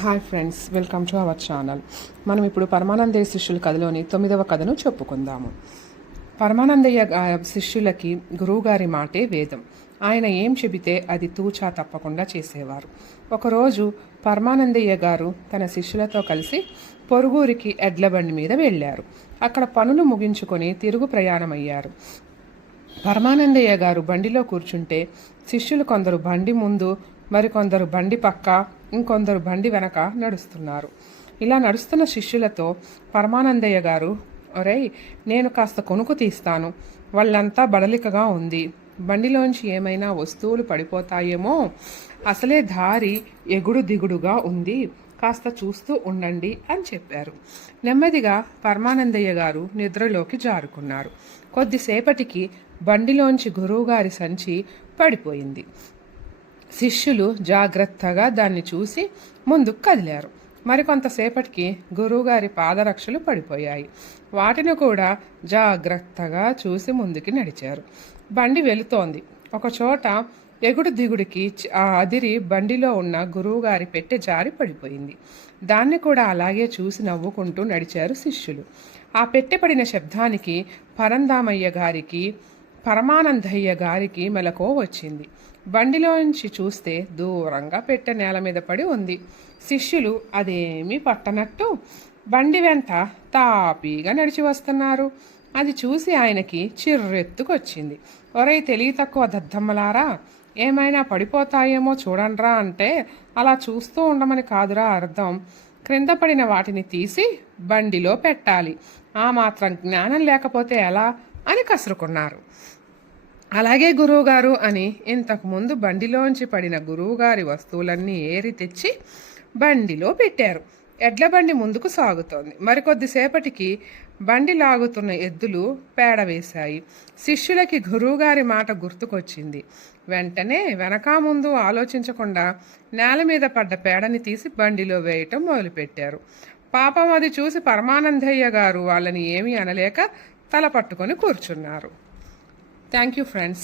Hi friends, welcome to our channel. మనం ఇప్పుడు పరమానందయ్య శిష్యుల కథలోని 9వ కథను చెప్పుకుందాము. పరమానందయ్య శిష్యులకి గురువుగారి మాటే వేదం. ఆయన ఏం చెబితే అది తూచా తప్పకుండా చేసేవారు. ఒకరోజు పరమానందయ్య గారు తన శిష్యులతో కలిసి పొరుగురికి ఎడ్ల బండి మీద వెళ్ళారు. అక్కడ పనులు ముగించుకొని తిరుగు ప్రయాణమయ్యారు. పరమానందయ్య గారు బండిలో కూర్చుంటే శిష్యులు కొందరు బండి ముందు, మరికొందరు బండి పక్క, ఇంకొందరు బండి వెనక నడుస్తున్నారు. ఇలా నడుస్తున్న శిష్యులతో పరమానందయ్య గారు, ఒరేయ్, నేను కాస్త కొనుకు తీస్తాను, వాళ్ళంతా బడలికగా ఉంది, బండిలోంచి ఏమైనా వస్తువులు పడిపోతాయేమో, అసలే దారి ఎగుడు దిగుడుగా ఉంది, కాస్త చూస్తూ ఉండండి అని చెప్పారు. నెమ్మదిగా పరమానందయ్య గారు నిద్రలోకి జారుకున్నారు. కొద్దిసేపటికి బండిలోంచి గురువుగారి సంచి పడిపోయింది. శిష్యులు జాగ్రత్తగా దాన్ని చూసి ముందుకు కదిలారు. మరికొంతసేపటికి గురువుగారి పాదరక్షలు పడిపోయాయి. వాటిని కూడా జాగ్రత్తగా చూసి ముందుకి నడిచారు. బండి వెళుతోంది. ఒకచోట ఎగుడు దిగుడికి అదిరి బండిలో ఉన్న గురువుగారి పెట్టె జారి పడిపోయింది. దాన్ని కూడా అలాగే చూసి నవ్వుకుంటూ నడిచారు శిష్యులు. ఆ పెట్టె పడిన శబ్దానికి పరమానందయ్య గారికి మెలకువ వచ్చింది. బండిలోంచి చూస్తే దూరంగా పెట్టె నేల మీద పడి ఉంది. శిష్యులు అదేమీ పట్టనట్టు బండి వెంట తాపీగా నడిచి వస్తున్నారు. అది చూసి ఆయనకి చిర్రెత్తుకొచ్చింది. ఒరై, తెలివి తక్కువ దద్దమ్మలారా, ఏమైనా పడిపోతాయేమో చూడండ్రా అంటే అలా చూస్తూ ఉండమని కాదురా అర్థం. క్రింద పడిన వాటిని తీసి బండిలో పెట్టాలి. ఆ మాత్రం జ్ఞానం లేకపోతే ఎలా అని కసురుకున్నారు. అలాగే గురువుగారు అని ఇంతకుముందు బండిలోంచి పడిన గురువుగారి వస్తువులన్నీ ఏరి తెచ్చి బండిలో పెట్టారు. ఎడ్ల బండి ముందుకు సాగుతోంది. మరికొద్దిసేపటికి బండి లాగుతున్న ఎద్దులు పేడ వేశాయి. శిష్యులకి గురువుగారి మాట గుర్తుకొచ్చింది. వెంటనే వెనక ముందు ఆలోచించకుండా నేల మీద పడ్డ పేడని తీసి బండిలో వేయటం మొదలుపెట్టారు. పాపం అది చూసి పరమానందయ్య గారు వాళ్ళని ఏమీ అనలేక తల పట్టుకొని కూర్చున్నారు. Thank you, friends.